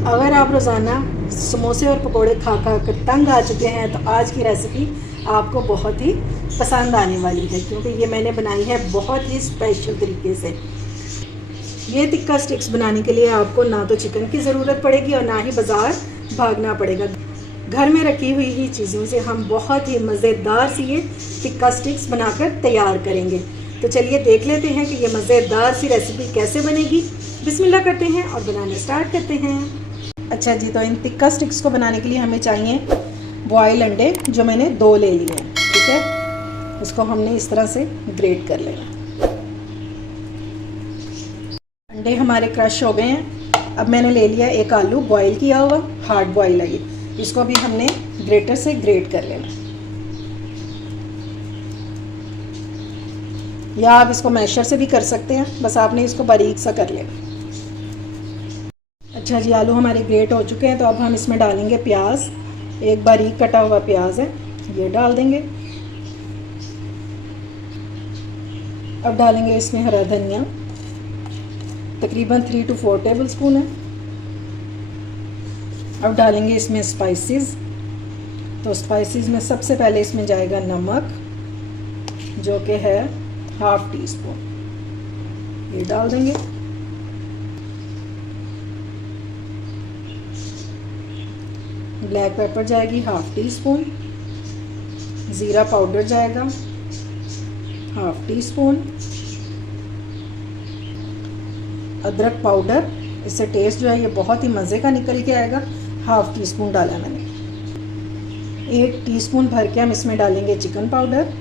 अगर आप रोज़ाना समोसे और पकोड़े खा खा कर तंग आ चुके हैं तो आज की रेसिपी आपको बहुत ही पसंद आने वाली है, क्योंकि ये मैंने बनाई है बहुत ही स्पेशल तरीके से। ये टिक्का स्टिक्स बनाने के लिए आपको ना तो चिकन की ज़रूरत पड़ेगी और ना ही बाज़ार भागना पड़ेगा। घर में रखी हुई ही चीज़ों से हम बहुत ही मज़ेदार सी ये टिक्का स्टिक्स बनाकर तैयार करेंगे। तो चलिए देख लेते हैं कि ये मज़ेदार सी रेसिपी कैसे बनेगी। बिस्मिल्लाह करते हैं और बनाना स्टार्ट करते हैं। अच्छा जी, तो इन टिक्का स्टिक्स को बनाने के लिए हमें चाहिए बॉयल अंडे, जो मैंने 2 ले लिए हैं। ठीक है, इसको हमने इस तरह से ग्रेट कर लेना। अंडे हमारे क्रश हो गए हैं। अब मैंने ले लिया एक आलू बॉयल किया हुआ, हार्ड बॉयल है ये। इसको भी हमने ग्रेटर से ग्रेट कर लेना, या आप इसको मैशर से भी कर सकते हैं, बस आपने इसको बारीक सा कर लेना। अच्छा जी, आलू हमारे ग्रेट हो चुके हैं। तो अब हम इसमें डालेंगे प्याज। एक बारीक कटा हुआ प्याज है, ये डाल देंगे। अब डालेंगे इसमें हरा धनिया, तकरीबन 3 to 4 टेबल स्पून है। अब डालेंगे इसमें स्पाइसेस। तो स्पाइसेस में सबसे पहले इसमें जाएगा नमक, जो कि है ½ टीस्पून, ये डाल देंगे। ब्लैक पेपर जाएगी ½ टीस्पून, ज़ीरा पाउडर जाएगा ½ टीस्पून, अदरक पाउडर, इससे टेस्ट जो है ये बहुत ही मज़े का निकल के आएगा, ½ टीस्पून डाला है मैंने। 1 टीस्पून भर के हम इसमें डालेंगे चिकन पाउडर।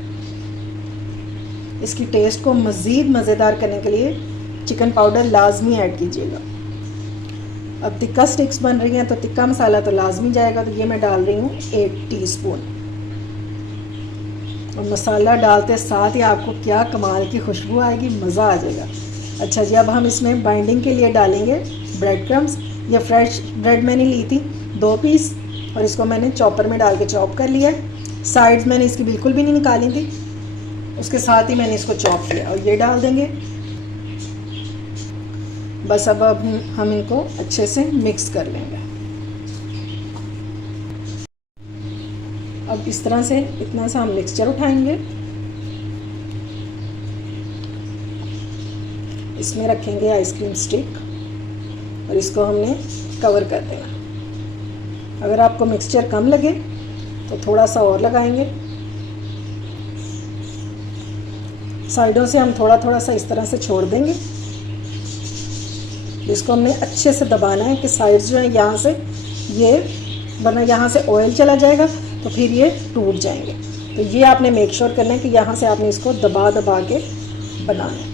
इसकी टेस्ट को मज़ीद मज़ेदार करने के लिए चिकन पाउडर लाजमी ऐड कीजिएगा। अब टिक्का स्टिक्स बन रही हैं तो टिक्का मसाला तो लाजमी जाएगा, तो ये मैं डाल रही हूँ 1 टीस्पून। और मसाला डालते साथ ही आपको क्या कमाल की खुशबू आएगी, मज़ा आ जाएगा। अच्छा जी, अब हम इसमें बाइंडिंग के लिए डालेंगे ब्रेड क्रम्स। ये फ्रेश ब्रेड मैंने ली थी 2 पीस, और इसको मैंने चॉपर में डाल के चॉप कर लिया। साइड्स मैंने इसकी बिल्कुल भी नहीं निकाली थी, उसके साथ ही मैंने इसको चॉप किया, और ये डाल देंगे। बस अब हम इनको अच्छे से मिक्स कर लेंगे। अब इस तरह से इतना सा हम मिक्सचर उठाएंगे, इसमें रखेंगे आइसक्रीम स्टिक, और इसको हमने कवर कर देना। अगर आपको मिक्सचर कम लगे तो थोड़ा सा और लगाएंगे। साइडों से हम थोड़ा थोड़ा सा इस तरह से छोड़ देंगे। इसको हमने अच्छे से दबाना है कि साइड्स जो है यहाँ से ये, वरना यहाँ से ऑयल चला जाएगा तो फिर ये टूट जाएंगे। तो ये आपने मेक श्योर करना है कि यहाँ से आपने इसको दबा दबा के बनाना है।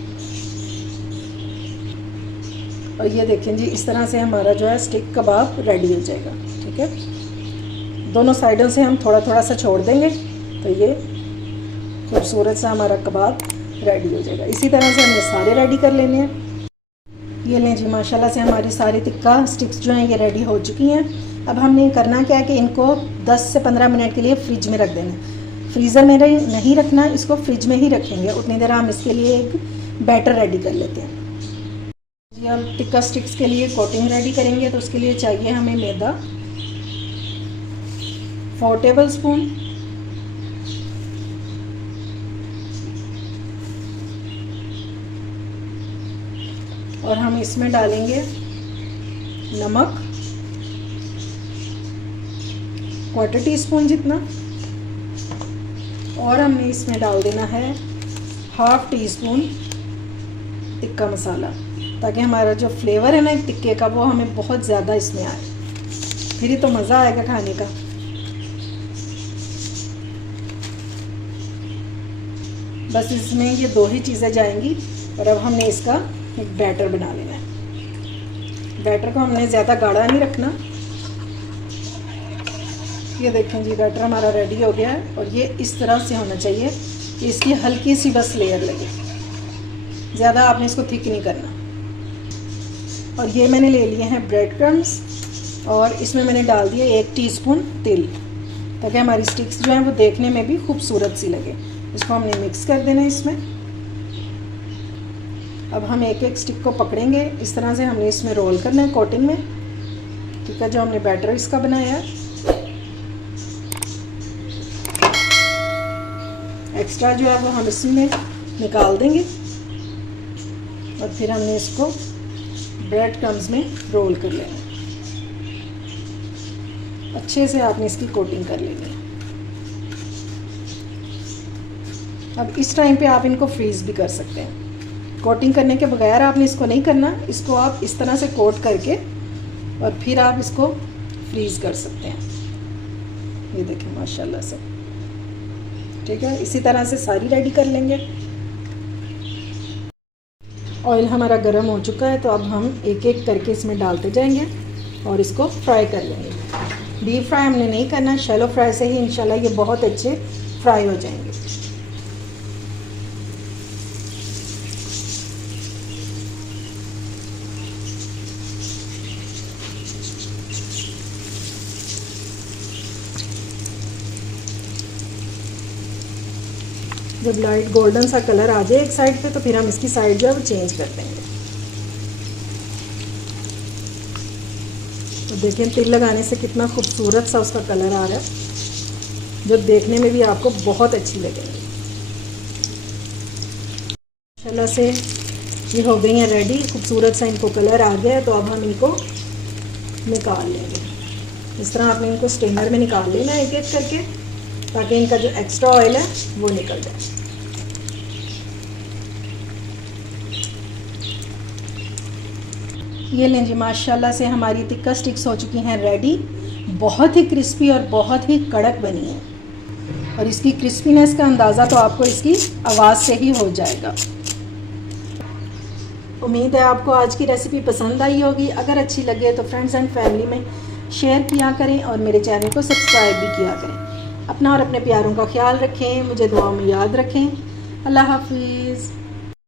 और ये देखें जी, इस तरह से हमारा जो है स्टिक कबाब रेडी हो जाएगा। ठीक है, दोनों साइडों से हम थोड़ा थोड़ा सा छोड़ देंगे तो ये खूबसूरत सा हमारा कबाब रेडी हो जाएगा। इसी तरह से हमने सारे रेडी कर लेने हैं। ये लें जी, माशाल्लाह से हमारी सारी टिक्का स्टिक्स जो हैं ये रेडी हो चुकी हैं। अब हमने करना क्या है कि इनको 10 से 15 मिनट के लिए फ्रिज में रख देना। फ्रीज़र में नहीं रखना, इसको फ्रिज में ही रखेंगे। उतनी देर हम इसके लिए एक बैटर रेडी कर लेते हैं जी। हम टिक्का स्टिक्स के लिए कोटिंग रेडी करेंगे, तो उसके लिए चाहिए हमें मैदा 4 टेबल स्पून, और हम इसमें डालेंगे नमक 1/4 टीस्पून जितना, और हमने इसमें डाल देना है ½ टीस्पून टिक्का मसाला, ताकि हमारा जो फ्लेवर है ना टिक्के का वो हमें बहुत ज़्यादा इसमें आए, फिर ही तो मज़ा आएगा खाने का। बस इसमें ये 2 ही चीज़ें जाएंगी। और अब हमने इसका एक बैटर बना लेना है। बैटर को हमने ज़्यादा गाढ़ा नहीं रखना। ये देखें जी, बैटर हमारा रेडी हो गया है, और ये इस तरह से होना चाहिए कि इसकी हल्की सी बस लेयर लगे, ज़्यादा आपने इसको थिक नहीं करना। और ये मैंने ले लिए हैं ब्रेड क्रम्स, और इसमें मैंने डाल दिया 1 टीस्पून तिल, ताकि हमारी स्टिक्स जो हैं वो देखने में भी खूबसूरत सी लगे। इसको हमने मिक्स कर देना है इसमें। अब हम एक एक स्टिक को पकड़ेंगे, इस तरह से हमने इसमें रोल करना है कोटिंग में। ठीक है, जो हमने बैटर इसका बनाया, एक्स्ट्रा जो है वो हम इसमें निकाल देंगे और फिर हमने इसको ब्रेड क्रम्स में रोल कर लेना। अच्छे से आपने इसकी कोटिंग कर लेनी है। अब इस टाइम पे आप इनको फ्रीज़ भी कर सकते हैं। कोटिंग करने के बगैर आपने इसको नहीं करना, इसको आप इस तरह से कोट करके और फिर आप इसको फ्रीज़ कर सकते हैं। ये देखें माशाल्लाह से, ठीक है। इसी तरह से सारी रेडी कर लेंगे। ऑयल हमारा गर्म हो चुका है, तो अब हम एक एक करके इसमें डालते जाएंगे और इसको फ्राई कर लेंगे। डीप फ्राई हमने नहीं करना, शैलो फ्राई से ही इंशाल्लाह ये बहुत अच्छे फ्राई हो जाएंगे। जब लाइट गोल्डन सा कलर आ जाए एक साइड पे, तो फिर हम इसकी साइड जो है वो चेंज कर देंगे। तो देखें तिल लगाने से कितना खूबसूरत सा उसका कलर आ रहा है, जो देखने में भी आपको बहुत अच्छी लगेगी। माशाल्लाह से ये हो गई हैं रेडी, खूबसूरत सा इनको कलर आ गया है। तो अब हम इनको निकाल लेंगे। इस तरह आपने इनको स्ट्रेनर में निकाल लेना एक एक करके, ताकि इनका जो एक्स्ट्रा ऑयल है वो निकल जाए। ये लें जी, माशाल्लाह से हमारी टिक्का स्टिक्स हो चुकी हैं रेडी। बहुत ही क्रिस्पी और बहुत ही कड़क बनी है, और इसकी क्रिस्पीनेस का अंदाज़ा तो आपको इसकी आवाज़ से ही हो जाएगा। उम्मीद है आपको आज की रेसिपी पसंद आई होगी। अगर अच्छी लगे तो फ्रेंड्स एंड फैमिली में शेयर किया करें और मेरे चैनल को सब्सक्राइब भी किया करें। अपना और अपने प्यारों का ख्याल रखें, मुझे दुआओं में याद रखें। अल्लाह हाफिज़।